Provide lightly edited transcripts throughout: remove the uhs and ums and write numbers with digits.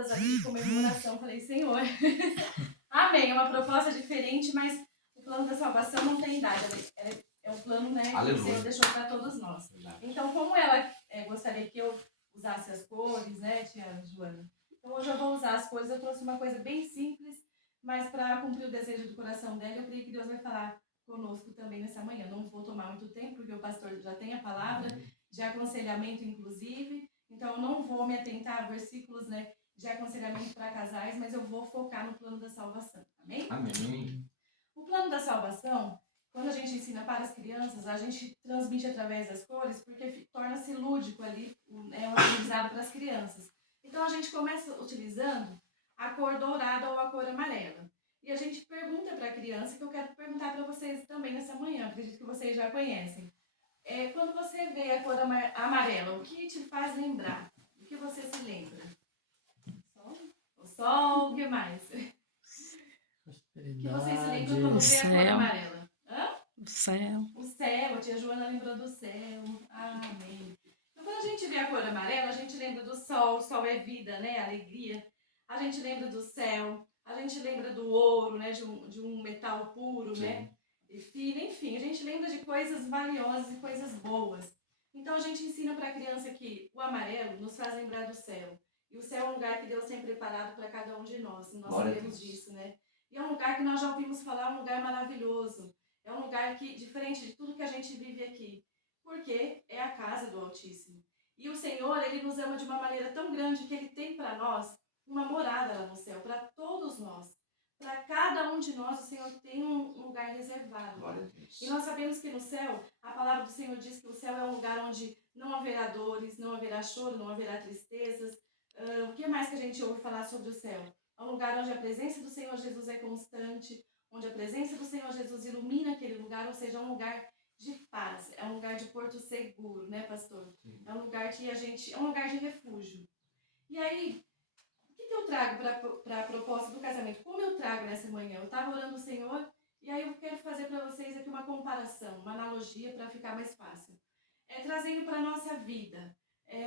todas aqui comemoração. Falei, Senhor, amém. É uma proposta diferente, mas o plano da salvação não tem idade. É um plano, né, que o Senhor deixou para todos nós. Então, como ela gostaria que eu usasse as cores, né, tia Joana? Então, hoje eu vou usar as cores. Eu trouxe uma coisa bem simples, mas para cumprir o desejo do coração dela, eu creio que Deus vai falar conosco também nessa manhã. Não vou tomar muito tempo, porque o pastor já tem a palavra de aconselhamento, inclusive. Então, eu não vou me atentar a versículos, né, de aconselhamento para casais, mas eu vou focar no plano da salvação. Amém? Amém. O plano da salvação, quando a gente ensina para as crianças, a gente transmite através das cores, porque torna-se lúdico ali, né, o aprendizado para as crianças. Então, a gente começa utilizando a cor dourada ou a cor amarela. E a gente pergunta para a criança, que eu quero perguntar para vocês também nessa manhã, acredito que vocês já conhecem. Quando você vê a cor amarela, o que te faz lembrar? O que você se lembra? O sol, o que mais? O que vocês se lembram quando vê a cor amarela? Hã? O céu. O céu, a tia Joana lembrou do céu. Amém. Então, quando a gente vê a cor amarela, a gente lembra do sol. O sol é vida, né? Alegria. A gente lembra do céu. A gente lembra do ouro, né? De um metal puro, Sim. né? E fino, enfim. A gente lembra de coisas valiosas e coisas boas. Então, a gente ensina para a criança que o amarelo nos faz lembrar do céu. E o céu é um lugar que Deus tem preparado para cada um de nós. E nós sabemos disso, né? E é um lugar que nós já ouvimos falar, um lugar maravilhoso. É um lugar que, diferente de tudo que a gente vive aqui, porque é a casa do Altíssimo. E o Senhor, Ele nos ama de uma maneira tão grande que Ele tem para nós uma morada lá no céu, para todos nós. Para cada um de nós, o Senhor tem um lugar reservado. E nós sabemos que no céu, a palavra do Senhor diz que o céu é um lugar onde não haverá dores, não haverá choro, não haverá tristezas. O que mais que a gente ouve falar sobre o céu? É um lugar onde a presença do Senhor Jesus é constante, onde a presença do Senhor Jesus ilumina aquele lugar, ou seja, é um lugar de paz, é um lugar de porto seguro, né, pastor? Sim. É um lugar que é um lugar de refúgio. E aí, o que eu trago para a proposta do casamento? Como eu trago nessa manhã? Eu estava orando ao Senhor, e aí eu quero fazer para vocês aqui uma comparação, uma analogia para ficar mais fácil. Trazendo para a nossa vida,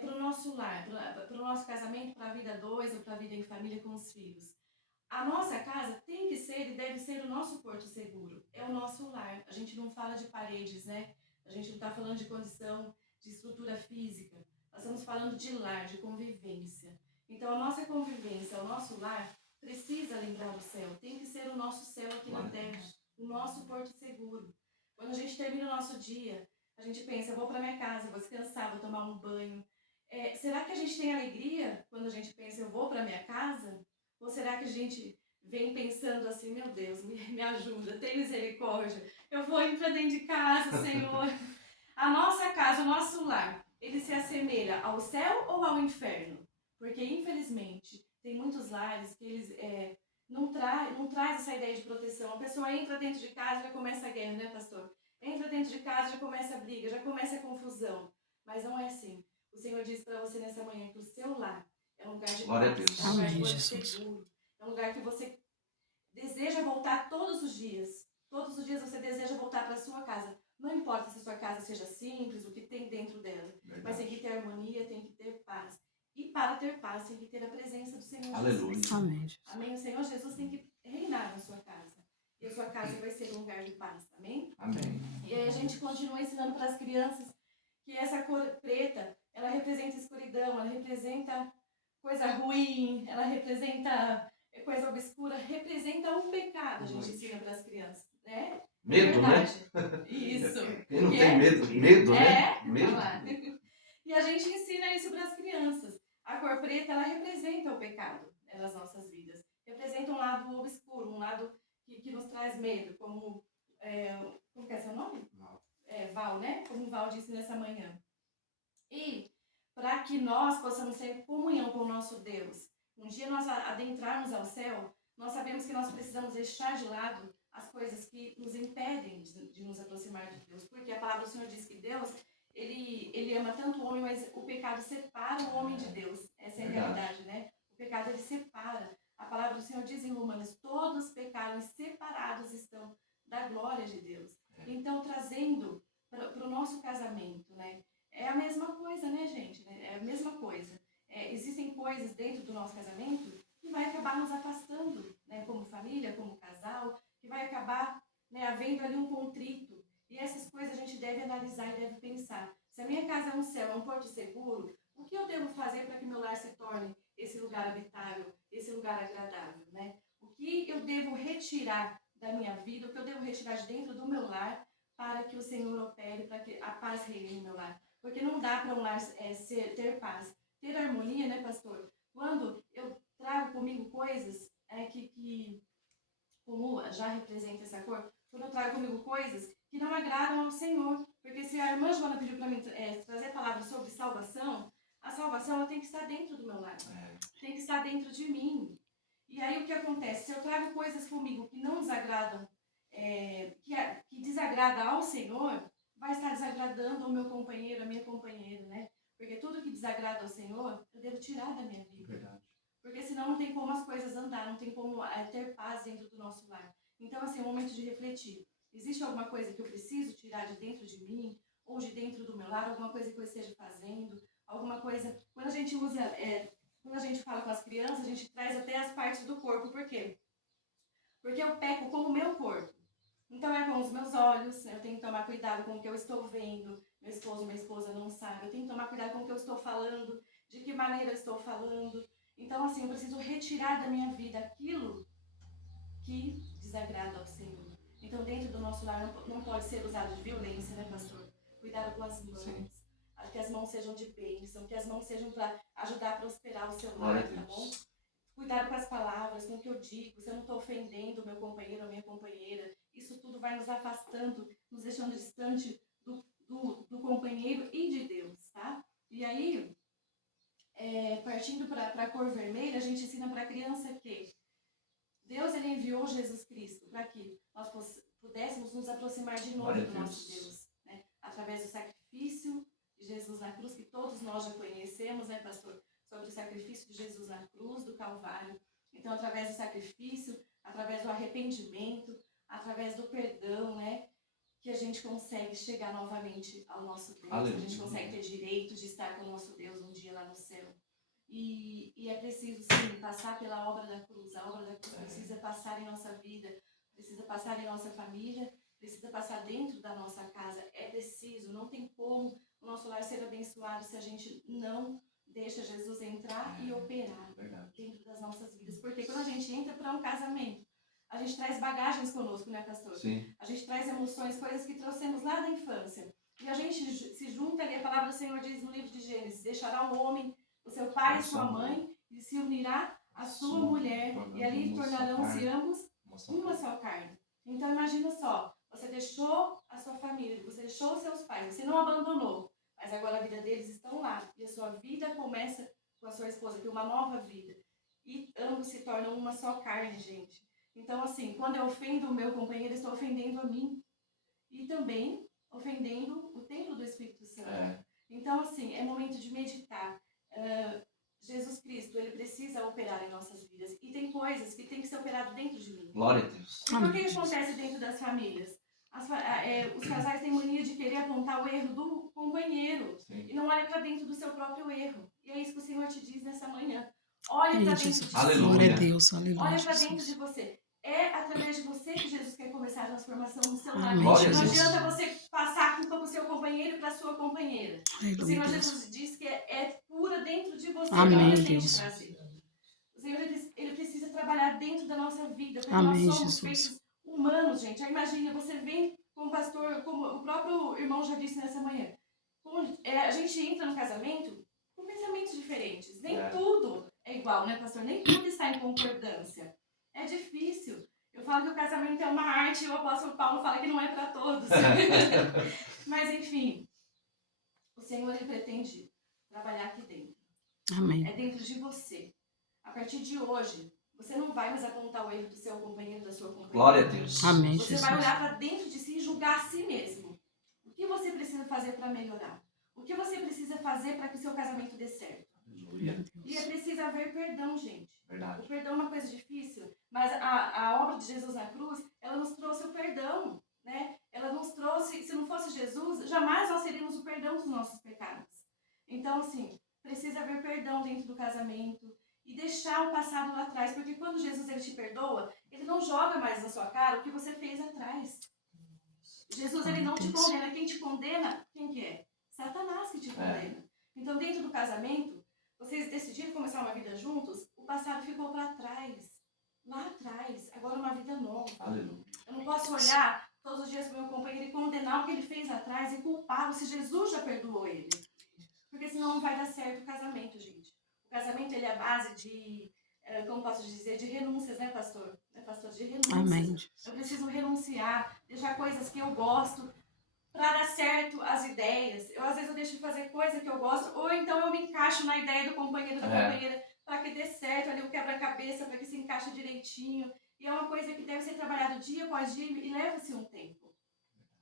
para o nosso lar, para o nosso casamento, para a vida a dois ou para a vida em família com os filhos. A nossa casa tem que ser e deve ser o nosso porto seguro. É o nosso lar. A gente não fala de paredes, né? A gente não está falando de condição, de estrutura física. Nós estamos falando de lar, de convivência. Então, a nossa convivência, o nosso lar, precisa lembrar do céu. Tem que ser o nosso céu aqui na terra. O nosso porto seguro. Quando a gente termina o nosso dia, a gente pensa, vou para minha casa, vou descansar, vou tomar um banho. Será que a gente tem alegria quando a gente pensa, eu vou para minha casa? Ou será que a gente vem pensando assim, meu Deus, me ajuda, tem misericórdia, eu vou ir para dentro de casa, Senhor. A nossa casa, o nosso lar, ele se assemelha ao céu ou ao inferno? Porque, infelizmente, tem muitos lares que eles não traz essa ideia de proteção. A pessoa entra dentro de casa e já começa a guerra, né, pastor? Entra dentro de casa, já começa a briga, já começa a confusão. Mas não é assim. O Senhor diz para você nessa manhã que o seu lar é um lugar de paz, é um lugar de porto seguro, é um lugar que você deseja voltar todos os dias. Todos os dias você deseja voltar para a sua casa. Não importa se a sua casa seja simples, o que tem dentro dela. Verdade. Mas tem que ter harmonia, tem que ter paz. E para ter paz, tem que ter a presença do Senhor Jesus. Amém. Amém. O Senhor Jesus tem que reinar na sua casa. E a sua casa vai ser um lugar de paz. Amém? Amém. E aí a gente continua ensinando para as crianças que essa cor preta, ela representa escuridão, ela representa coisa ruim, ela representa coisa obscura, representa o pecado, a gente ensina para as crianças, né? Medo, né? Isso. Quem não tem medo? Medo, né? Medo. E a gente ensina isso para as crianças. A cor preta, ela representa o pecado, né, nas nossas vidas. Representa um lado obscuro, um lado que nos traz medo, como que é seu nome? Val, né? Como o Val disse nessa manhã. E para que nós possamos ter comunhão com o nosso Deus, um dia nós adentrarmos ao céu, nós sabemos que nós precisamos deixar de lado as coisas que nos impedem de nos aproximar de Deus. Porque a palavra do Senhor diz que Deus, ele ama tanto o homem, mas o pecado separa o homem de Deus. Essa é a realidade, né? O pecado, ele separa. A palavra do Senhor diz em Romanos, todos pecaram e separados estão da glória de Deus. Então, trazendo para o nosso casamento, né? É a mesma coisa, né, gente? É a mesma coisa. existem coisas dentro do nosso casamento que vai acabar nos afastando, né, como família, como casal, que vai acabar, né, havendo ali um contrito. E essas coisas a gente deve analisar e deve pensar. Se a minha casa é um céu, é um porto seguro, o que eu devo fazer para que meu lar se torne esse lugar habitável, esse lugar agradável, né? O que eu devo retirar da minha vida, o que eu devo retirar de dentro do meu lar para que o Senhor opere, para que a paz reine no meu lar. Porque não dá para um lar ter paz, ter harmonia, né, pastor? Quando eu trago comigo coisas que como já representa essa cor, quando eu trago comigo coisas que não agradam ao Senhor. Porque se a irmã Joana pediu para mim trazer palavras sobre salvação, a salvação ela tem que estar dentro do meu lar, tem que estar dentro de mim. E aí o que acontece? Se eu trago coisas comigo que não desagradam, que desagrada ao Senhor, vai estar desagradando ao meu companheiro, a minha companheira, né? Porque tudo que desagrada ao Senhor, eu devo tirar da minha vida. Verdade. Porque senão não tem como as coisas andar, não tem como ter paz dentro do nosso lar. Então, assim, é um momento de refletir. Existe alguma coisa que eu preciso tirar de dentro de mim, ou de dentro do meu lar, alguma coisa que eu esteja fazendo, alguma coisa... Quando a gente usa, quando a gente fala com as crianças, a gente traz até as partes do corpo. Por quê? Porque eu peco com o meu corpo. Então é com os meus olhos, eu tenho que tomar cuidado com o que eu estou vendo. Meu esposo, minha esposa não sabe. Eu tenho que tomar cuidado com o que eu estou falando, de que maneira eu estou falando. Então, assim, eu preciso retirar da minha vida aquilo que desagrada ao Senhor. Então, dentro do nosso lar não pode ser usado de violência, né, pastor? Cuidado com as mãos. Sim. Que as mãos sejam de bênção, que as mãos sejam para ajudar a prosperar o seu lar, tá bom? Cuidado com as palavras, com o que eu digo, se eu não estou ofendendo o meu companheiro ou a minha companheira. Isso tudo vai nos afastando, nos deixando distante do companheiro e de Deus, tá? E aí, partindo para a cor vermelha, a gente ensina para a criança que Deus ele enviou Jesus Cristo para que nós pudéssemos nos aproximar de novo do nosso Deus, né? Através do sacrifício de Jesus na cruz, que todos nós já conhecemos, né, pastor? Sobre o sacrifício de Jesus na cruz, do Calvário. Então, através do sacrifício, através do arrependimento, através do perdão, né, que a gente consegue chegar novamente ao nosso Deus, que a gente consegue ter direito de estar com o nosso Deus um dia lá no céu. E é preciso, sim, passar pela obra da cruz. A obra da cruz precisa passar em nossa vida, precisa passar em nossa família, precisa passar dentro da nossa casa. É preciso, não tem como o nosso lar ser abençoado se a gente não deixa Jesus entrar e operar dentro das nossas vidas. Porque quando a gente entra para um casamento, a gente traz bagagens conosco, né, pastor? Sim. A gente traz emoções, coisas que trouxemos lá da infância. E a gente se junta ali, a palavra do Senhor diz no livro de Gênesis, deixará o homem, o seu pai e sua mãe, e se unirá a sua mulher, e ali tornarão-se ambos uma só carne. Então imagina só, você deixou a sua família, você deixou os seus pais, você não abandonou, mas agora a vida deles estão lá, e a sua vida começa com a sua esposa, que é uma nova vida. E ambos se tornam uma só carne, gente. Então, assim, quando eu ofendo o meu companheiro, estou ofendendo a mim. E também ofendendo o templo do Espírito Santo. Então, assim, é momento de meditar. Jesus Cristo, ele precisa operar em nossas vidas. E tem coisas que tem que ser operado dentro de mim. Glória a Deus. Porque o que acontece dentro das famílias? Os casais têm mania de querer apontar o erro do companheiro. Sim. E não olha para dentro do seu próprio erro. E é isso que o Senhor te diz nessa manhã. Olha para dentro de você. Aleluia. Deus, aleluia. Olha para dentro de você. É através de você que Jesus quer começar a transformação no seu lar. Amém, Não Jesus. adianta você passar a culpa para o seu companheiro e para a sua companheira. Aleluia, o Senhor Deus. Jesus diz que é pura dentro de você. Amém, que Deus. trazer. O Senhor ele precisa trabalhar dentro da nossa vida. Porque Amém, nós somos Jesus. feitos humanos, gente. Aí imagina, você vem como pastor, como o próprio irmão já disse nessa manhã. A gente entra no casamento com pensamentos diferentes. Nem tudo é igual, né, pastor? Nem tudo está em concordância. É difícil. Eu falo que o casamento é uma arte e o apóstolo Paulo fala que não é para todos. Mas, enfim, o Senhor ele pretende trabalhar aqui dentro. Amém. É dentro de você. A partir de hoje, você não vai mais apontar o erro do seu companheiro, da sua companheira. Glória a Deus. Amém, Você Jesus. vai olhar para dentro de si e julgar a si mesmo. O que você precisa fazer para melhorar? O que você precisa fazer para que o seu casamento dê certo? Aleluia. E é preciso haver perdão, gente. Verdade. O perdão é uma coisa difícil, mas a obra de Jesus na cruz, ela nos trouxe o perdão, né? Ela nos trouxe, se não fosse Jesus, jamais nós teríamos o perdão dos nossos pecados. Então, assim, precisa haver perdão dentro do casamento e deixar o passado lá atrás, porque quando Jesus ele te perdoa, ele não joga mais na sua cara o que você fez atrás. Jesus ele não te condena, quem te condena, quem que é? Satanás que te condena. Então dentro do casamento, vocês decidiram começar uma vida juntos, o passado ficou para trás. Lá atrás, agora uma vida nova. Aleluia. Eu não posso olhar todos os dias para o meu companheiro e condenar o que ele fez atrás e culpá-lo se Jesus já perdoou ele. Porque senão não vai dar certo o casamento, gente. O casamento ele é a base de, como posso dizer, de renúncias, né, pastor? Né, pastor? De renúncias. Amém. Eu preciso renunciar, deixar coisas que eu gosto para dar certo as ideias. Às vezes eu deixo de fazer coisa que eu gosto, ou então eu me encaixo na ideia do companheiro, da companheira, para que dê certo ali o quebra-cabeça, para que se encaixe direitinho. E é uma coisa que deve ser trabalhada dia após dia e leva-se um tempo.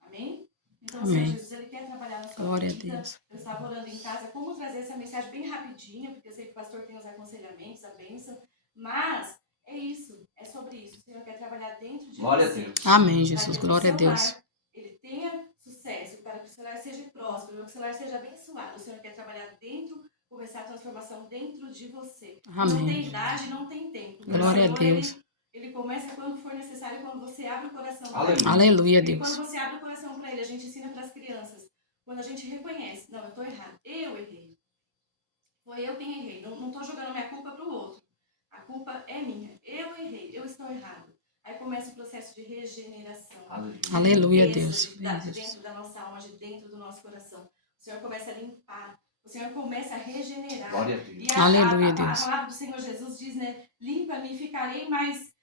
Amém? Então, o Senhor Jesus, ele quer trabalhar na sua Glória vida. a Deus. Eu estava orando em casa como trazer essa mensagem bem rapidinho, porque eu sei que o pastor tem os aconselhamentos, a bênção. Mas é isso, é sobre isso. O Senhor quer trabalhar dentro de Glória você. a Deus. Amém, Jesus. Glória a Deus. Lar, ele tenha sucesso, para que o seu lar seja próspero, para que o seu lar seja abençoado. O Senhor quer trabalhar dentro, começar a transformação dentro de você. Amém. Não tem idade, não tem tempo. Glória a Deus. Ele começa quando for necessário, quando você abre o coração para Aleluia. ele. Aleluia, E Deus. quando você abre o coração para ele, a gente ensina para as crianças. Quando a gente reconhece, não, eu estou errado, eu errei. Foi eu quem errei. Não estou jogando minha culpa para o outro. A culpa é minha. Eu errei, eu estou errado. Aí começa o processo de regeneração. Aleluia, Deus. De dentro da nossa alma, de dentro do nosso coração. O Senhor começa a limpar. O Senhor começa a regenerar. Glória a Deus. E Aleluia, a Deus. palavra do Senhor Jesus diz, né? Limpa-me e ficarei mais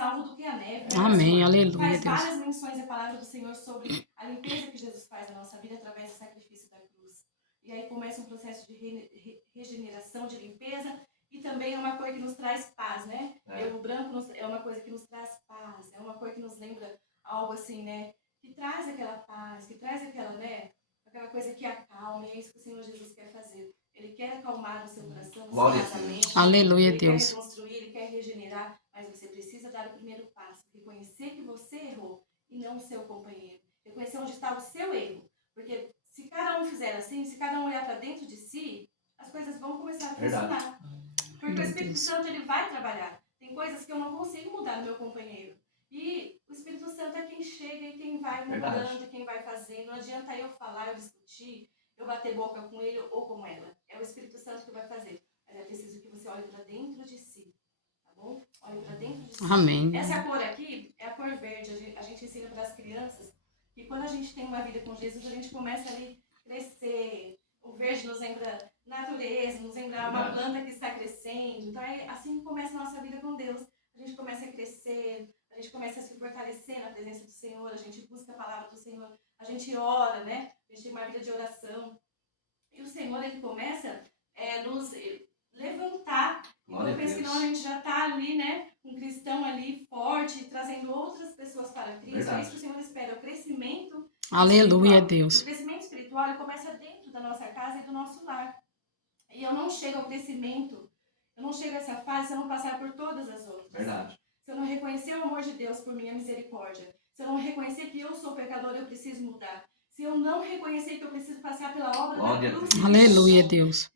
alvo do que a neve. Amém, aleluia, Faz Deus. várias menções a palavra do Senhor sobre a limpeza que Jesus faz na nossa vida através do sacrifício da cruz. E aí começa um processo de regeneração, de limpeza, e também é uma coisa que nos traz paz, né? O branco é uma coisa que nos traz paz, é uma coisa que nos lembra algo assim, né? Que traz aquela paz, que traz aquela, né? Aquela coisa que acalma, e é isso que o Senhor Jesus quer fazer. Ele quer acalmar o seu coração, o seu casamento. Aleluia, ele Deus. quer reconstruir, ele quer regenerar, mas você precisa dar o primeiro passo. Reconhecer que você errou e não o seu companheiro. Reconhecer onde está o seu erro. Porque se cada um fizer assim, se cada um olhar para dentro de si, as coisas vão começar a funcionar. Porque o Espírito Santo ele vai trabalhar. Tem coisas que eu não consigo mudar no meu companheiro. E o Espírito Santo é quem chega e quem vai mudando, quem vai fazendo. Não adianta eu falar, eu discutir, eu bater boca com ele ou com ela. É o Espírito Santo que vai fazer. Mas é preciso que você olhe para dentro de si. Tá bom? Olhe para dentro de si. Amém. Essa cor aqui é a cor verde. A gente ensina para as crianças que quando a gente tem uma vida com Jesus, a gente começa ali a crescer. O verde nos lembra natureza, nos lembra uma planta que está crescendo. Então é assim que começa a nossa vida com Deus. A gente começa a crescer, a gente começa a se fortalecer na presença do Senhor, a gente busca a palavra do Senhor, a gente ora, né? A gente tem uma vida de oração. E o Senhor, ele começa a nos levantar. Então eu penso que não, a gente já está ali, né? Um cristão ali forte, trazendo outras pessoas para Cristo. É isso que o Senhor espera, o crescimento. Aleluia, Deus. O crescimento espiritual ele começa dentro da nossa casa e do nosso lar. E eu não chego ao crescimento, eu não chego a essa fase se eu não passar por todas as outras. Verdade. Se eu não reconhecer o amor de Deus por minha misericórdia, se eu não reconhecer que eu sou pecador, eu preciso mudar. Se eu não reconhecer que eu preciso passar pela obra da cruz, aleluia, Deus.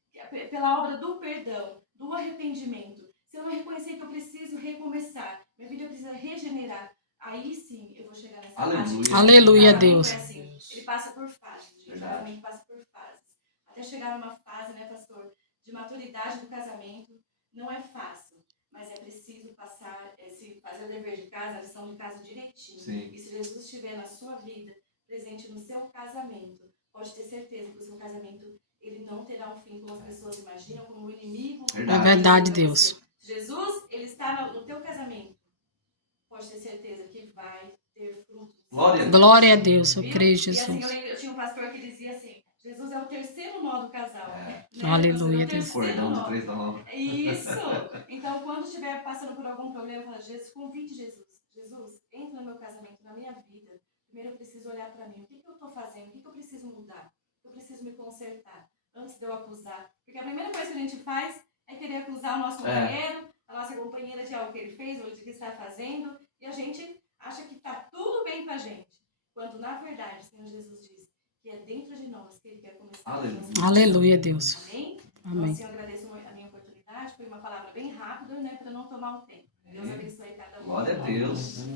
Pela obra do perdão, do arrependimento. Se eu não reconhecer que eu preciso recomeçar, minha vida precisa regenerar, aí sim eu vou chegar nessa fase. Aleluia, Deus. Assim, ele passa por fases, gente. O casamento passa por fases. Até chegar numa fase, né, pastor, de maturidade do casamento, não é fácil. Mas é preciso passar, fazer o dever de casa, a lição de casa direitinho. Sim. E se Jesus estiver na sua vida, presente no seu casamento, pode ter certeza que o seu casamento ele não terá um fim como as pessoas imaginam, como o inimigo. É verdade, Deus. Jesus, ele está no teu casamento. Pode ter certeza que vai ter frutos. Glória a Deus, eu creio, Jesus. E assim, eu tinha um pastor que dizia assim, Jesus é o terceiro nó do casal. Né? Aleluia, Deus. Cordão de 3 da 9. Isso! Então, quando estiver passando por algum problema, fala, Jesus, convide Jesus. Jesus, entra no meu casamento, na minha vida. Primeiro eu preciso olhar para mim. O que eu estou fazendo? O que eu preciso mudar? Eu preciso me consertar antes de eu acusar. Porque a primeira coisa que a gente faz é querer acusar o nosso companheiro, a nossa companheira de algo que ele fez ou de que está fazendo. E a gente acha que está tudo bem com a gente. Quando, na verdade, o Senhor Jesus diz que é dentro de nós que Ele quer começar a fazer. Aleluia, Deus. Amém? Amém. Então, assim, eu agradeço muito a minha oportunidade. Foi uma palavra bem rápida, né, para não tomar o tempo. Deus abençoe cada um. Glória a Deus.